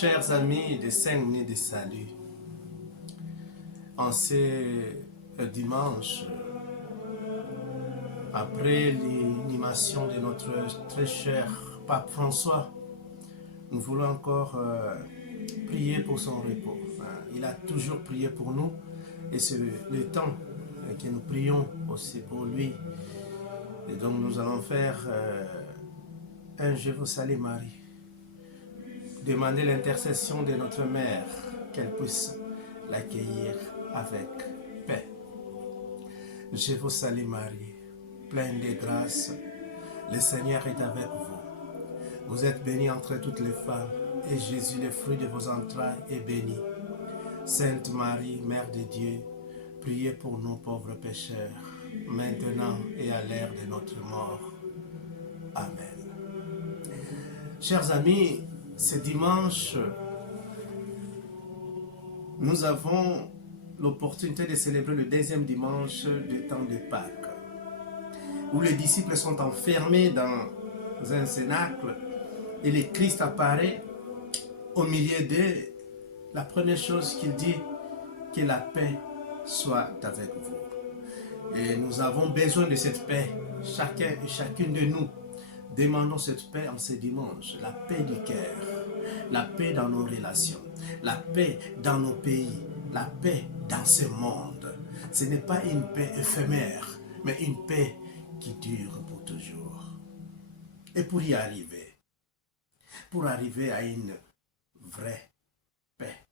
chers amis de Saint-Denis de Salut, en ce dimanche, après l'inhumation de notre très cher Pape François, nous voulons encore prier pour son repos. Il a toujours prié pour nous et c'est le temps que nous prions aussi pour lui. Et donc nous allons faire un Je vous salue Marie. Demander l'intercession de notre mère, qu'elle puisse l'accueillir avec paix. Je vous salue Marie, pleine de grâce, le Seigneur est avec vous. Vous êtes bénie entre toutes les femmes, et Jésus, le fruit de vos entrailles, est béni. Sainte Marie, Mère de Dieu, priez pour nous pauvres pécheurs, maintenant et à l'heure de notre mort. Amen. Chers amis, ce dimanche, nous avons l'opportunité de célébrer le deuxième dimanche du temps de Pâques, où les disciples sont enfermés dans un cénacle et le Christ apparaît au milieu d'eux. La première chose qu'il dit, que la paix soit avec vous. Et nous avons besoin de cette paix, chacun et chacune de nous. Demandons cette paix en ce dimanche, la paix du cœur, la paix dans nos relations, la paix dans nos pays, la paix dans ce monde. Ce n'est pas une paix éphémère, mais une paix qui dure pour toujours. Et pour y arriver, à une vraie paix,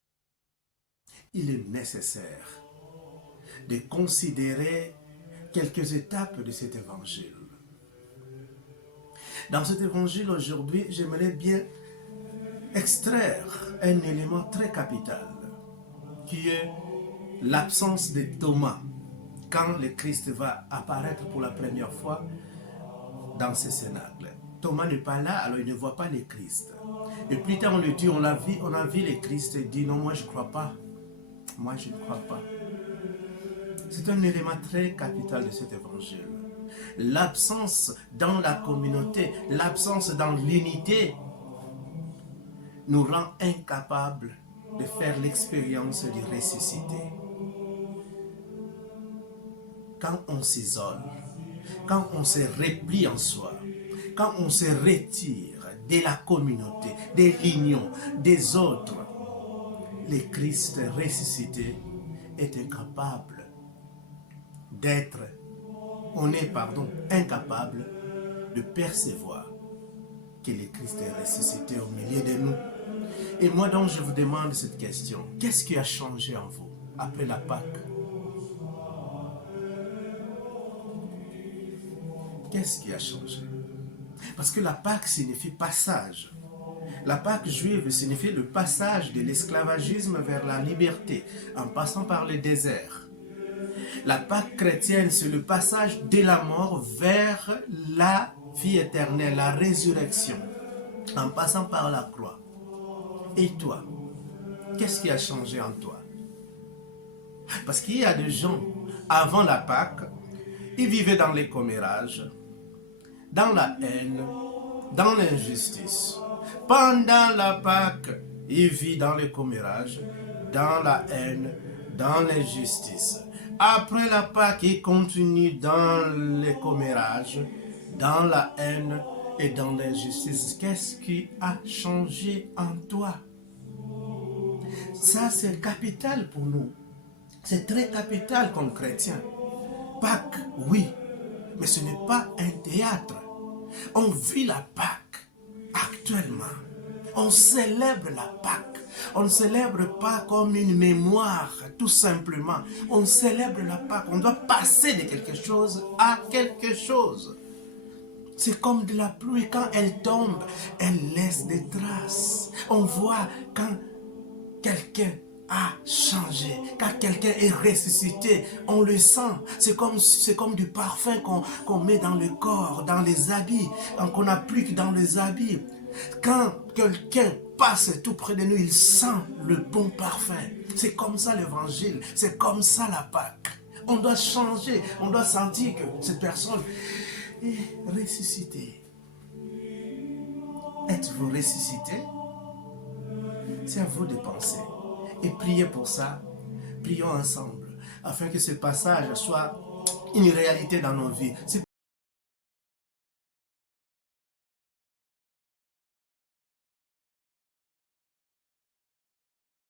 il est nécessaire de considérer quelques étapes de cet évangile. Dans cet évangile aujourd'hui, j'aimerais bien extraire un élément très capital, qui est l'absence de Thomas, quand le Christ va apparaître pour la première fois dans ce cénacle. Thomas n'est pas là, alors il ne voit pas le Christ. Et plus tard on le dit, on a vu le Christ et dit non, moi je ne crois pas. Moi je ne crois pas. C'est un élément très capital de cet évangile. L'absence dans la communauté, l'absence dans l'unité nous rend incapables de faire l'expérience du ressuscité. Quand on s'isole, quand on se replie en soi, quand on se retire de la communauté, de l'union, des autres, le Christ ressuscité est incapable d'être, incapable de percevoir que le Christ est ressuscité au milieu de nous. Et moi donc je vous demande cette question, qu'est-ce qui a changé en vous après la Pâque? Qu'est-ce qui a changé? Parce que la Pâque signifie passage. La Pâque juive signifie le passage de l'esclavagisme vers la liberté, en passant par le désert. La Pâque chrétienne, c'est le passage de la mort vers la vie éternelle, la résurrection, en passant par la croix. Et toi, qu'est-ce qui a changé en toi? Parce qu'il y a des gens, avant la Pâque, ils vivaient dans les commérages, dans la haine, dans l'injustice. Pendant la Pâque, ils vivent dans les commérages, dans la haine, dans l'injustice. Après la Pâque, ils continuent dans les commérages, dans la haine et dans l'injustice. Qu'est-ce qui a changé en toi? Ça, c'est capital pour nous. C'est très capital comme chrétien. Pâques, oui, mais ce n'est pas un théâtre. On vit la Pâque actuellement. On célèbre la Pâque. On ne célèbre pas comme une mémoire, tout simplement. On célèbre la Pâque. On doit passer de quelque chose à quelque chose. C'est comme de la pluie, quand elle tombe, elle laisse des traces. On voit quand quelqu'un a changé, quand quelqu'un est ressuscité, on le sent. C'est comme du parfum qu'on met dans le corps, dans les habits, qu'on applique dans les habits. Quand quelqu'un passe tout près de nous, il sent le bon parfum. C'est comme ça l'évangile, c'est comme ça la Pâque. On doit changer, on doit sentir que cette personne est ressuscitée. Êtes-vous ressuscité? C'est à vous de penser. Et priez pour ça. Prions ensemble afin que ce passage soit une réalité dans nos vies.